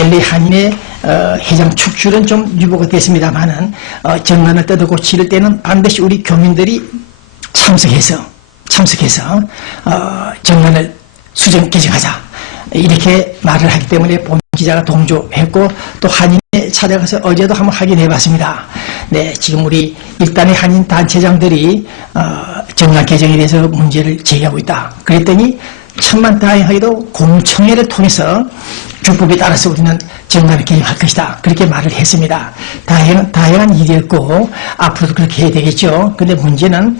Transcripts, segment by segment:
LA 한인의 회장 축출은 좀 유보가 됐습니다만은 정관을 뜯고 치를 때는 반드시 우리 교민들이 참석해서 정관을 수정 개정하자 이렇게 말을 하기 때문에 본 기자가 동조했고 또 한인에 찾아가서 어제도 한번 확인해 봤습니다. 네, 지금 우리 일단의 한인 단체장들이 정관 개정에 대해서 문제를 제기하고 있다. 그랬더니 천만다행하게도 공청회를 통해서 규법에 따라서 우리는 정관을 개정할 것이다. 그렇게 말을 했습니다. 다행한 일이었고 앞으로도 그렇게 해야 되겠죠. 그런데 문제는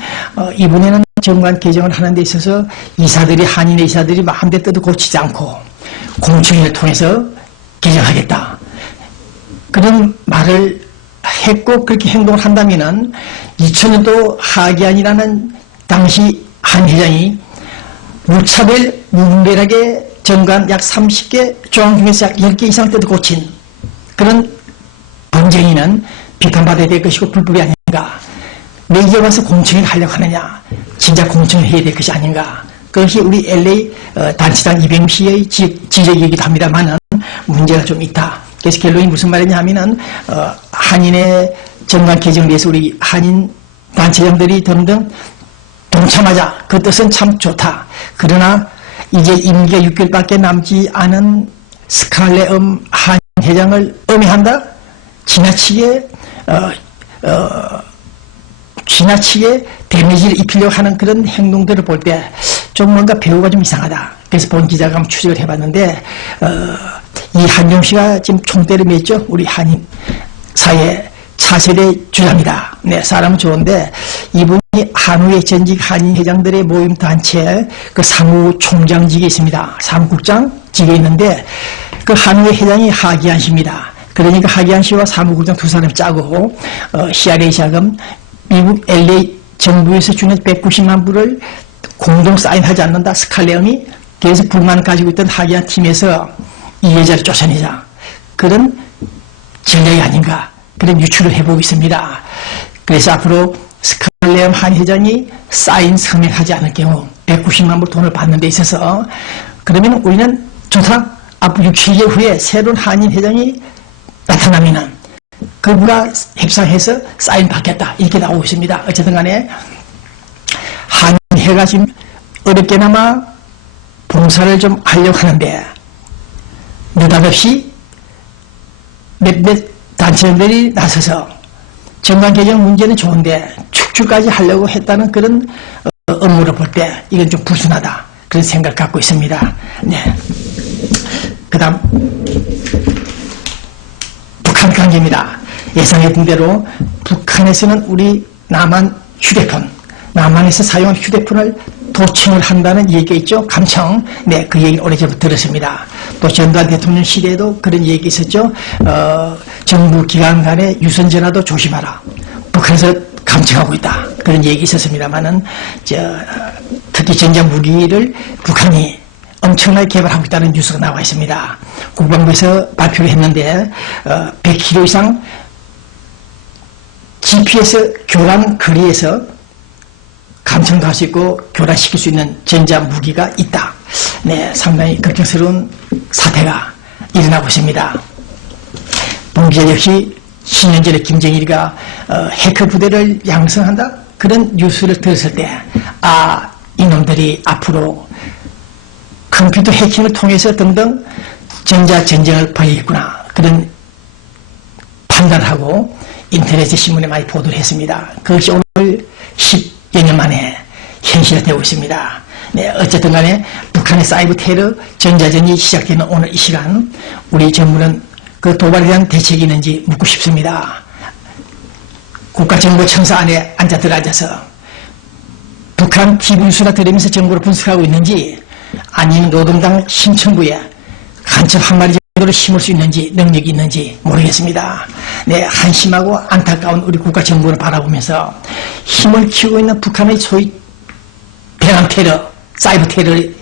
이번에는 정관 개정을 하는 데 있어서 한인의 이사들이 마음대로 뜯어 고치지 않고 공청회를 통해서 개정하겠다. 그런 말을 했고 그렇게 행동을 한다면은 2000년도 하기안이라는 당시 한 회장이 무차별 무분별하게 정관 약 30개 조항 중에서 약 10개 이상 뜯어 고친 그런 범죄인은 비판받아야 될 것이고 불법이 아닌가. 왜 이제 와서 공청회를 하려고 하느냐. 진짜 공청회 해야 될 것이 아닌가. 그것이 우리 LA 단체장 200시의 지적이기도 합니다만은 문제가 좀 있다. 그래서 결론이 무슨 말이냐 하면은 한인의 정관 개정에 대해서 우리 한인 단체장들이 등등 동참하자. 그 뜻은 참 좋다. 그러나 이제 임기가 6개월밖에 남지 않은 스칼렛 한 회장을 엄해한다? 지나치게 데미지를 입히려고 하는 그런 행동들을 볼 때 좀 뭔가 배우가 좀 이상하다. 그래서 본 기자가 한번 추적을 해봤는데 이 한용 씨가 지금 총대를 맺죠. 우리 한인 사회 차세대 주자입니다. 네, 사람은 좋은데 이분이 한우의 전직 한인 회장들의 모임 단체 그 사무총장직에 있습니다. 사무국장직에 있는데 그 한우의 회장이 하기안 씨입니다. 그러니까 하기안 씨와 사무국장 두 사람이 짜고 CRA 자금 미국 LA 정부에서 주는 190만 불을 공동 사인하지 않는다. 스칼레엄이 그래서 불만 가지고 있던 하기안 팀에서 이 여자를 쫓아내자. 그런 전략이 아닌가. 그런 유추를 해보고 있습니다. 그래서 앞으로 스칼레엄 한 회장이 사인 서명하지 않을 경우 190만 불 돈을 받는 데 있어서 그러면 우리는 좋다. 앞으로 6, 7개월 후에 새로운 한인 회장이 나타나면은 그분과 협상해서 사인 받겠다. 이렇게 나오고 있습니다. 어쨌든 간에 한인회가 지금 어렵게나마 봉사를 좀 하려고 하는데 느닷없이 몇몇 단체장들이 나서서 정관 개정 문제는 좋은데 축출까지 하려고 했다는 그런 업무를 볼 때 이건 좀 불순하다. 그런 생각을 갖고 있습니다. 네. 그 다음 북한 관계입니다. 예상했던 대로 북한에서는 우리 남한에서 사용한 휴대폰을 도청을 한다는 얘기가 있죠. 감청. 네, 그 얘기를 오래전부터 들었습니다. 또 전두환 대통령 시대에도 그런 얘기 있었죠. 정부 기관 간의 유선전화도 조심하라. 북한에서 감청하고 있다. 그런 얘기 있었습니다만은 특히 전자 무기를 북한이 엄청나게 개발하고 있다는 뉴스가 나와 있습니다. 국방부에서 발표를 했는데 100km 이상 GPS 교란 거리에서 감청도 할 수 있고 교란시킬 수 있는 전자 무기가 있다. 네, 상당히 걱정스러운 사태가 일어나고 있습니다. 본기자 역시 10년 전에 김정일이가 해커 부대를 양성한다? 그런 뉴스를 들었을 때 이놈들이 앞으로 컴퓨터 해킹을 통해서 등등 전자전쟁을 벌이겠구나. 그런 판단을 하고 인터넷 신문에 많이 보도를 했습니다. 그것이 오늘 10여 년 만에 현실화되고 있습니다. 네, 어쨌든 간에 북한의 사이버 테러 전자전이 시작되는 오늘 이 시간 우리 정부는 그 도발에 대한 대책이 있는지 묻고 싶습니다. 국가정보청사 안에 들어앉아서 북한 TV 뉴스나 들으면서 정보를 분석하고 있는지 아니면 노동당 심층부에 간첩 한 마리 정도를 심을 수 있는지 능력이 있는지 모르겠습니다. 네, 한심하고 안타까운 우리 국가정보를 바라보면서 힘을 키우고 있는 북한의 소위 배낭 테러, 사이버 테러에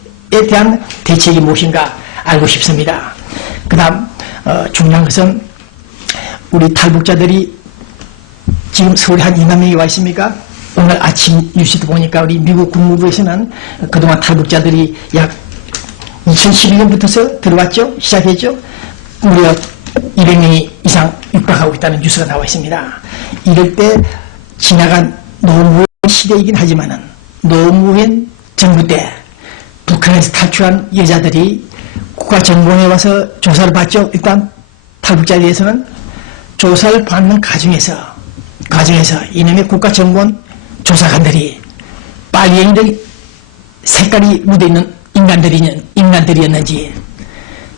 대한 대책이 무엇인가 알고 싶습니다. 그 다음 중요한 것은 우리 탈북자들이 지금 서울에 한 2만 명이 와 있습니까? 오늘 아침 뉴스도 보니까 우리 미국 국무부에서는 그동안 탈북자들이 약 2012년부터 들어왔죠? 시작했죠? 무려 200명이 이상 육박하고 있다는 뉴스가 나와 있습니다. 이럴 때 지나간 노무현 시대이긴 하지만은 노무현 정부 때 북한에서 탈출한 여자들이 국가정보원에 와서 조사를 받죠. 일단 탈북자에 대해서는 조사를 받는 과정에서 이놈의 국가정보원 조사관들이 빨갱이들 색깔이 묻어있는 인간들이었는지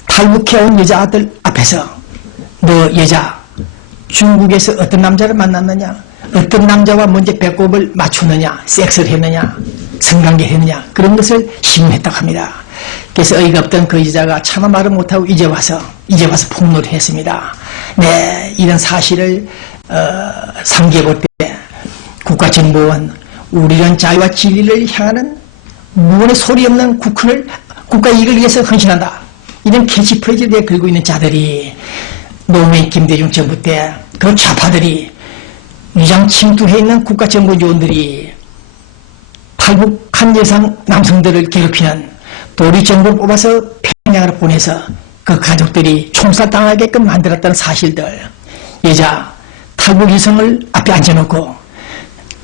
탈북해온 여자들 앞에서 너 여자 중국에서 어떤 남자를 만났느냐, 어떤 남자와 먼저 배꼽을 맞추느냐, 섹스를 했느냐, 성관계를 했느냐, 그런 것을 신문했다고 합니다. 그래서 어이가 없던 그 여자가 차마 말을 못하고 이제 와서 폭로를 했습니다. 네, 이런 사실을 상기해 볼 때 국가정보원, 우리는 자유와 진리를 향하는 무언의 소리 없는 국헌을 국가 이익을 위해서 헌신한다. 이런 캐치프레이즈를 걸고 있는 자들이 노무현 김대중 정부 때 그 좌파들이 위장 침투해 있는 국가정보 요원들이 탈북한 여성 남성들을 괴롭히는 도리정보를 뽑아서 평양으로 보내서 그 가족들이 총살당하게끔 만들었다는 사실들, 여자 탈북 여성을 앞에 앉혀놓고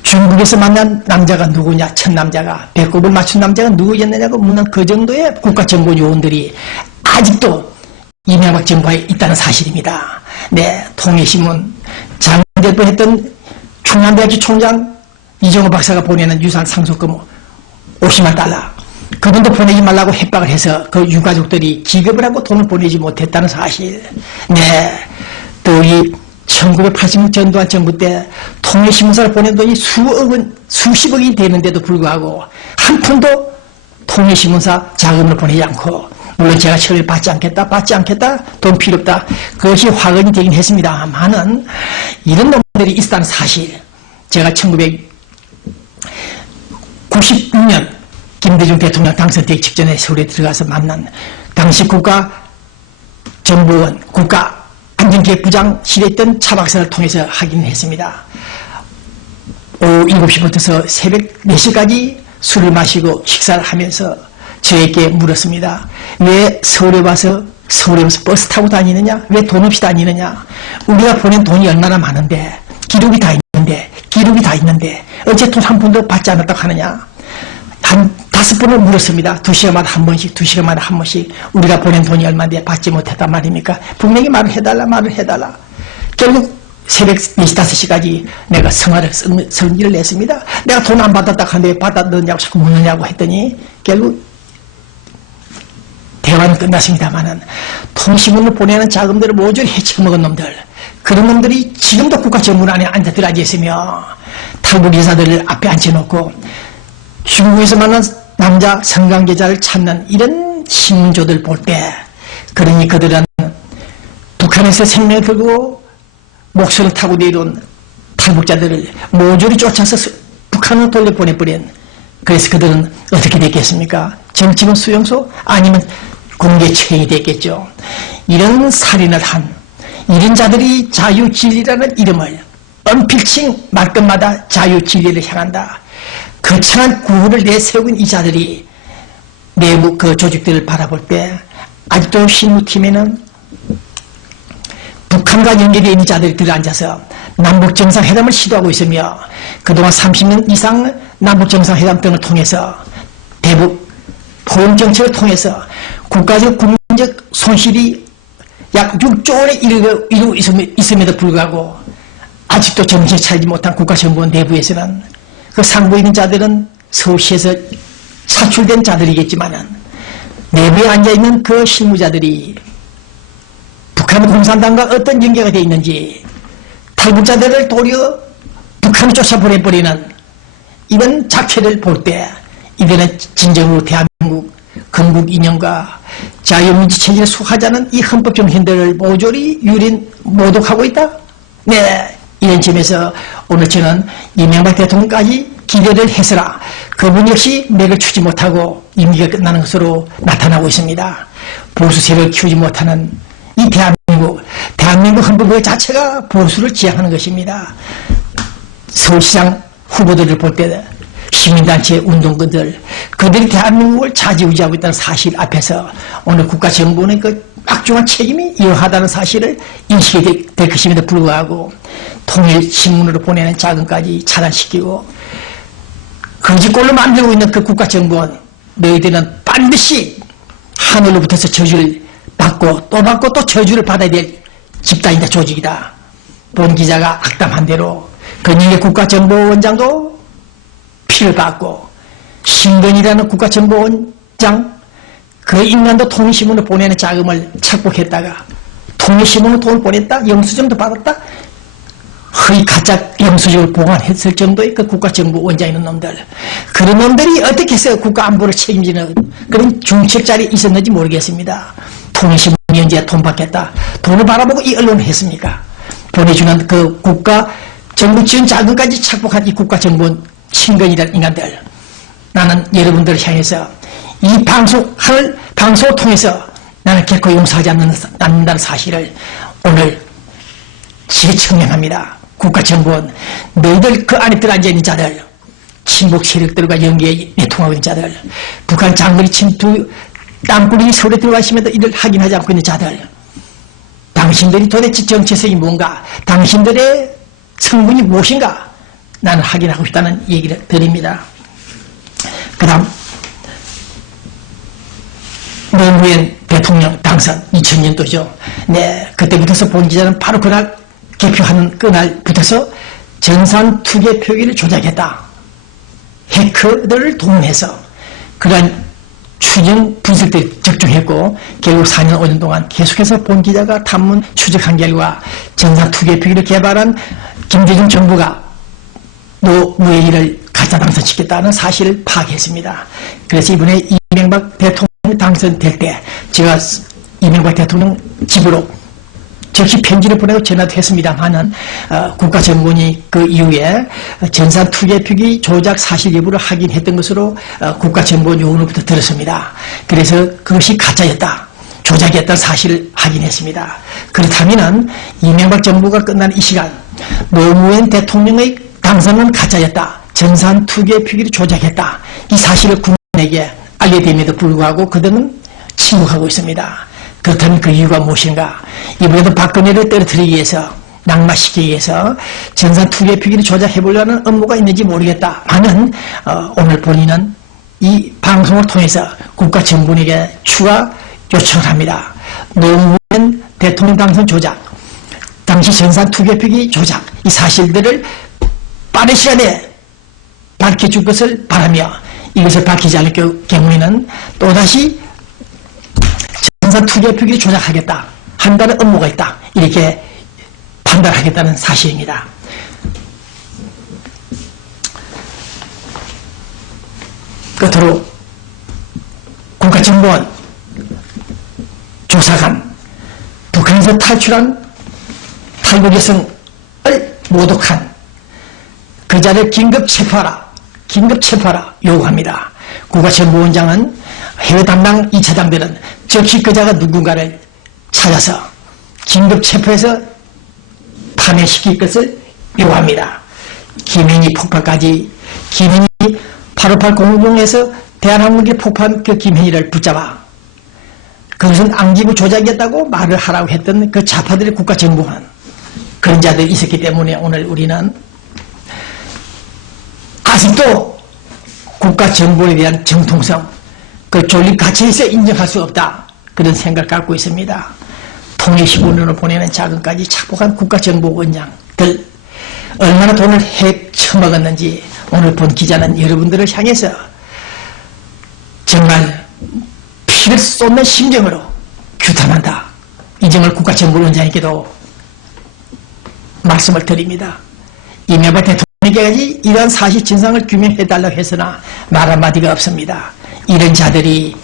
중국에서 만난 남자가 누구냐, 첫 남자가 배꼽을 맞춘 남자가 누구였느냐고 묻는 그 정도의 국가정보 요원들이 아직도 이명박 정부에 있다는 사실입니다. 네, 통일신문 장대표 했던 충남대학교 총장 이정호 박사가 보내는 유산 상속금 50만 달러, 그분도 보내지 말라고 협박을 해서 그 유가족들이 기겁을 하고 돈을 보내지 못했다는 사실. 네, 또 이 1980년 전두환 정부 때 통일신문사를 보낸 돈이 수십억이 되는데도 불구하고 한 푼도 통일신문사 자금을 보내지 않고, 물론 제가 처리를 받지 않겠다, 돈 필요 없다, 그것이 화근이 되긴 했습니다만은 이런 놈들이 있다는 사실. 제가 1996년 김대중 대통령 당선되기 직전에 서울에 들어가서 만난 당시 국가정보원, 국가안전기획부장실에 있던 차 박사를 통해서 확인을 했습니다. 오후 7시부터 새벽 4시까지 술을 마시고 식사를 하면서 저에게 물었습니다. 왜 서울에 와서 버스 타고 다니느냐? 왜 돈 없이 다니느냐? 우리가 보낸 돈이 얼마나 많은데, 기록이 다 있는데 어째 돈 한 푼도 받지 않았다고 하느냐? 한 5번을 물었습니다. 2시간마다 한 번씩 우리가 보낸 돈이 얼마인데 받지 못했단 말입니까? 분명히 말을 해달라. 결국 새벽 4시, 5시까지 내가 성질을 냈습니다. 내가 돈 안 받았다 하는데 왜 받았느냐고 자꾸 묻느냐고 했더니 결국 대화는 끝났습니다만은 통신문을 보내는 자금들을 모조리 해쳐먹은 놈들, 그런 놈들이 지금도 국가정보원 안에 들어앉아 있으며 탈북 여사들을 앞에 앉혀놓고 중국에서 만난 남자 성관계자를 찾는 이런 신문조들 볼 때, 그러니 그들은 북한에서 생명을 걸고 목숨을 타고 내려온 탈북자들을 모조리 쫓아서 북한으로 돌려보내버린, 그래서 그들은 어떻게 됐겠습니까? 정치범 수용소? 아니면 공개처형이 됐겠죠. 이런 살인을 한 이런 자들이 자유진리라는 이름을 언필칭 말끝마다 자유진리를 향한다, 거창한 구호를 내세우는 이 자들이 내부 그 조직들을 바라볼 때 아직도 실무팀에는 북한과 연계되어 있는 자들이 들어앉아서 남북정상회담을 시도하고 있으며, 그동안 30년 이상 남북정상회담 등을 통해서 대북 포용정책을 통해서 국가적 국민적 손실이 약 6조 원에 이르고 있음에도 불구하고 아직도 정신을 차리지 못한 국가정보원 내부에서는 그 상부에 있는 자들은 서울시에서 사출된 자들이겠지만은 내부에 앉아있는 그 실무자들이 북한 공산당과 어떤 연계가 되어 있는지, 탈북자들을 도리어 북한을 쫓아보내버리는 이런 작태를 볼 때 이들은 진정으로 대한민국 건국 이념과 자유민주 체제를 수호하자는 이 헌법 정신들을 모조리 모독하고 있다. 네, 이런 점에서 오늘 저는 이명박 대통령까지 기대를 해서라 그분 역시 맥을 추지 못하고 임기가 끝나는 것으로 나타나고 있습니다. 보수 세력을 키우지 못하는 이 대한민국 헌법 그 자체가 보수를 지향하는 것입니다. 서울시장 후보들을 볼 때 시민단체 운동가들, 그들이 대한민국을 좌지우지하고 있다는 사실 앞에서 오늘 국가정보원의 그 막중한 책임이 여하다는 사실을 인식이 될 것임에도 불구하고 통일신문으로 보내는 자금까지 차단시키고 거짓골로 만들고 있는 그 국가정보원, 너희들은 반드시 하늘로부터서 저주를 받고 또 저주를 받아야 될 집단이다, 조직이다. 본 기자가 악담한 대로 건일의 국가정보원장도 피를 받고 신건이라는 국가정보원장 그 인간도 통일신문으로 보내는 자금을 착복했다가 통일신문으로 돈을 보냈다, 영수증도 받았다, 허위 가짜 영수증을 보관했을 정도의 그 국가정보원장 있는 놈들, 그런 놈들이 어떻게 해서 국가안보를 책임지는 그런 중책 자리에 있었는지 모르겠습니다. 통일신문이 언제 돈 받겠다, 돈을 바라보고 이 언론을 했습니까? 보내주는 그 국가정부 지원 자금까지 착복한 이 국가정보원 신건이라는 인간들, 나는 여러분들을 향해서 이 방송을 통해서 나는 결코 용서하지 않는다는 사실을 오늘 재청명합니다. 국가정보원, 너희들 그 안에 들어앉아있는 자들, 친북 세력들과 연계에 내통하고 있는 자들, 북한 장거리 침투 땅굴이 서울에 들어와 있으면서 이를 확인하지 않고 있는 자들, 당신들이 도대체 정체성이 뭔가, 당신들의 성분이 무엇인가 나는 확인하고 싶다는 얘기를 드립니다. 그 다음 노무현 대통령 당선 2000년도죠. 네, 그때부터서 본 기자는 바로 그날 개표하는 그날부터서 전산 투개 표기를 조작했다. 해커들을 동원해서 그러한 추정 분석들이 적중했고 결국 4년 5년 동안 계속해서 본 기자가 탐문 추적한 결과 전산 투개 표기를 개발한 김대중 정부가 노무현이를 가짜 당선시켰다는 사실을 파악했습니다. 그래서 이번에 이명박 대통령 당선될 때 제가 이명박 대통령 집으로 즉시 편지를 보내고 전화도 했습니다만은 국가정보원이 그 이후에 전산 투개 표기 조작 사실 여부를 확인했던 것으로 국가정보원 요원으로부터 들었습니다. 그래서 그것이 가짜였다, 조작이었다는 사실을 확인했습니다. 그렇다면은 이명박 정부가 끝난 이 시간 노무현 대통령의 당선은 가짜였다, 전산 투개 표기를 조작했다, 이 사실을 국민에게 알려짐에도 불구하고 그들은 침묵하고 있습니다. 그렇다면 그 이유가 무엇인가? 이번에도 박근혜를 떨어뜨리기 위해서, 낙마시키기 위해서 전산 투개 표기를 조작해보려는 업무가 있는지 모르겠다 하는 오늘 본인은 이 방송을 통해서 국가정보원에게 추가 요청을 합니다. 노무현 대통령 당선 조작, 당시 전산 투개 표기 조작, 이 사실들을 빠른 시간에 밝혀줄 것을 바라며 이것을 밝히지 않을 경우에는 또다시 전산 투개 표기를 조작하겠다 한다는 업무가 있다, 이렇게 판단하겠다는 사실입니다. 끝으로 국가정보원 조사관, 북한에서 탈출한 탈북 여성을 모독한 그 자를 긴급 체포하라 요구합니다. 국가정보원장은 해외 담당 2차장들은 즉시 그자가 누군가를 찾아서 긴급 체포해서 파면시킬 것을 요구합니다. 김현희 폭발까지, 김현희 858 공동에서 대한항공기 폭파한 그 김현희를 붙잡아 그것은 앙기부 조작이었다고 말을 하라고 했던 그 좌파들의 국가정보원, 그런 자들이 있었기 때문에 오늘 우리는 아직도 국가정보원에 대한 정통성, 그 존립 가치에 있어 인정할 수 없다, 그런 생각을 갖고 있습니다. 통일신문으로 보내는 자금까지 착복한 국가정보원장들 얼마나 돈을 헤쳐먹었는지 오늘 본 기자는 여러분들을 향해서 정말 피를 쏟는 심정으로 규탄한다, 이 점을 국가정보원장에게도 말씀을 드립니다. 이명박 대통령에게까지 이러한 사실 진상을 규명해달라고 했으나 말 한마디가 없습니다. 이런 자들이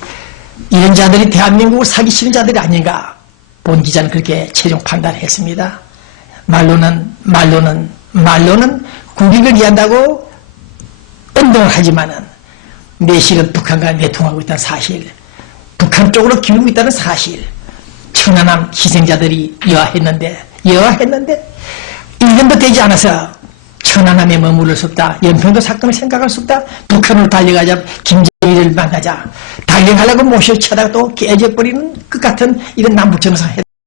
대한민국을 사기치는 자들이 아닌가, 본 기자는 그렇게 최종 판단했습니다. 말로는 국익을 위한다고 운동을 하지만은 내실은 북한과 내통하고 있다는 사실, 북한 쪽으로 기울고 있다는 사실, 천안함 희생자들이 여하했는데 1년도 되지 않아서 천안함에 머무를 수 없다, 연평도 사건을 생각할 수 없다, 북한으로 달려가자 김정일 너희를 만나자. 달려가려고 모셔 쳐다가 또 깨져버리는 그 같은 이런 남북 정상